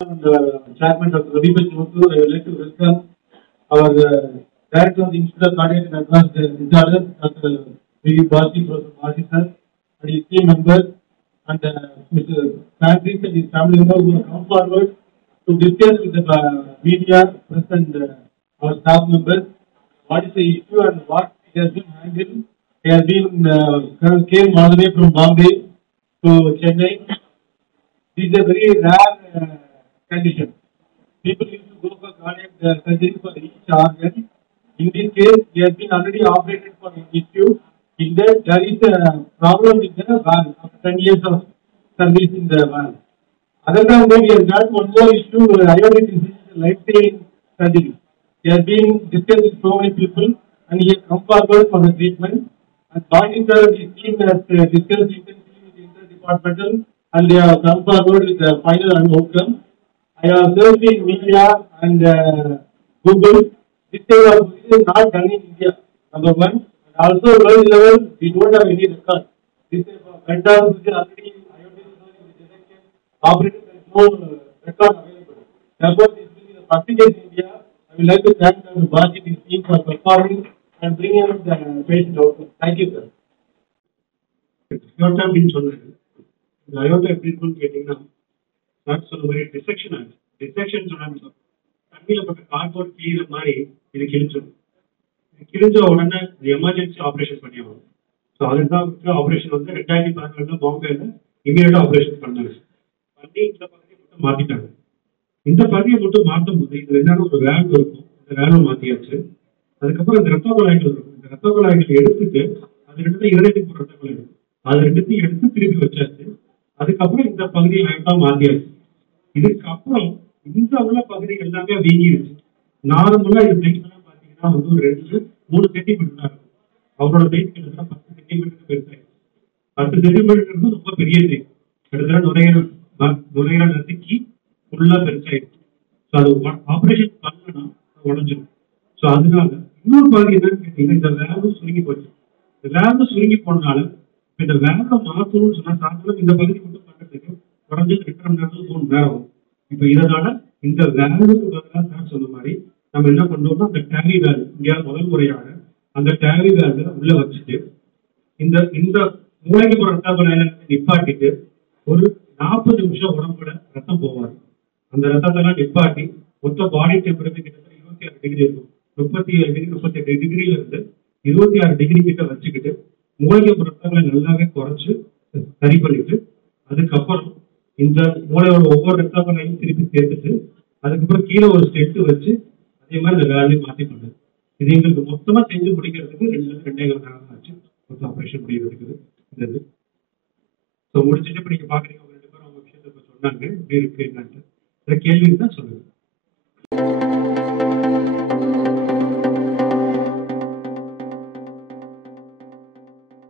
And Chairman Dr. Ravipath Muthu, I would like to welcome our Director of the Institute of Cardiac and Advanced Disorders, Dr. V. Basi, Professor Basi sir, and his team members, and Mr. Francis and his family members who have come forward to discuss with the media, press and our staff members what is the issue and what it has been handled. He has been came all the way from Bombay to Chennai. This is a very rare condition. People used to go for cardiac surgery for each organ. In this case, he has been already operated for an issue. In that, there is a problem with the valve after 10 years of service in the valve. Other than that, we have got one more issue. Aortic disease is a life-saving surgery. He has been discussed with so many people, and he has come forward for the treatment. And Basi sir and his team has discussed intensively with the interdepartmental, and they have come forward with the final outcome. I have searched in media and Google. This type of disease is not done in India, number one. And also, world level, we don't have any record. This type of mental disease already operated, there is no record available. Therefore, this will be the first case in India. I would like to thank Dr. Basi and his team for performing and bringing out the patient outcome. Thank you, sir. Aorta அப்படின்னு சொன்னாரு. இந்த aorta எப்படி இருக்குன்னு கேட்டீங்கன்னா, நான் சொன்ன மாதிரி dissection ஆகுது. டிசெக்ஷன் சொன்னாங்க தண்ணியில போட்ட கார்போர்ட் கிழிகிற மாதிரி இது கிழிஞ்சிடும். கிழிஞ்ச உடனே எமர்ஜென்சி ஆப்ரேஷன் பண்ணி ஆகும். ஸோ அதுதான் ஆப்ரேஷன் வந்து 2014 பாம்பேல இமீடியட்டா ஆப்ரேஷன் பண்ணாங்க. பண்ணி இந்த பகுதியை மட்டும் மாத்திட்டாங்க. இந்த பகுதியை மட்டும் மாற்றும் போது இதுல என்னன்னா ஒரு வேல்வ் இருக்கும். இந்த வேல்வ் மாத்தியாச்சு. அதுக்கப்புறம் இந்த ரத்த குழாய்கள் இருக்கும். இந்த ரத்த குழாய்கள் எடுத்துட்டு அது ரெண்டு இருதயத்துக்கு ரத்த குழாய்கள் அது ரெண்டுத்தையும் எடுத்து திருப்பி வச்சாச்சு. அதுக்கப்புறம் இந்த பகுதியை அயோட்டா மாத்தியாச்சு. இதுக்கப்புறம் இந்த உள்ள பகுதி எல்லாமே வீங்கிருச்சு. நார்மலா இது சைஸ் எல்லாம் பாத்தீங்கன்னா வந்து ஒரு 2-3 சென்டிமீட்டர் தான் இருக்கும். அவரோட சைஸ் கிட்டத்தட்ட 10 சென்டிமீட்டருக்கு பெருசாயிருக்கு. 10 சென்டிமீட்டர் ரொம்ப பெரிய சைஸ். கிட்டத்தட்ட நுரையீரல் நசுக்கி ஃபுல்லா பெருசாயிருக்கு. ஸோ அது ஆப்ரேஷன் பண்ணனா உடஞ்சிடும். ஸோ அதனால இன்னொரு பகுதி என்னன்னு கேட்டீங்கன்னா இந்த வேல்வ் சுருங்கி போச்சு. இந்த வேல்வ் சுருங்கி போனதுனால இந்த வேல்வ மாற்றணும்னு சொன்னா சாதாரண இந்த பகுதி மட்டும் பண்றதுக்கு குறைஞ்சது 2 மணி நேரத்துல 3 மணி நேரம் ஆகும். இப்ப இதனால இந்த வேல்வுக்கு பதிலாக சார் சொன்ன மாதிரி நம்ம என்ன பண்றோம்னா அந்த டேவி வேல்வ் இங்க முதல் முறையாக அந்த டேவி வேல்வ உள்ள வச்சுட்டு இந்த இந்த மூளைக்கு போற ரத்த குழாயில நிப்பாட்டிட்டு ஒரு 40 நிமிஷம் உடம்புல ரத்தம் போவாது. அந்த ரத்தத்தெல்லாம் நிப்பாட்டி மொத்த பாடி டெம்பரேச்சர் கிட்டத்தட்ட 26 டிகிரி இருக்கும். 37 டிகிரி 38 டிகிரில இருந்து 26 டிகிரி கிட்ட வச்சுக்கிட்டு மூளைக்கு போற ரத்தங்களை நல்லாவே குறைச்சு சரி பண்ணிட்டு அதுக்கப்புறம் இந்த மூளையோட ஒவ்வொரு ரத்த குழாயும் திருப்பி சேர்த்துட்டு அதுக்கப்புறம் கீழே ஒரு ஸ்டெட்டு வச்சு அதே மாதிரி இந்த வேலையை மாத்தி பண்ணது. இது எங்களுக்கு மொத்தமா செஞ்சு முடிக்கிறதுக்கு 2.5 மணி நேரம் ஆச்சு. மொத்தம் ஆப்ரேஷன் முடிக்கிறதுக்கு இது. ஸோ முடிச்சுட்டு இப்ப நீங்க பாக்குறீங்க 2 பேரும் அவங்க விஷயத்த சொன்னாங்க எப்படி இருக்கு என்னன்ட்டு கேள்வி தான் சொல்லுங்க.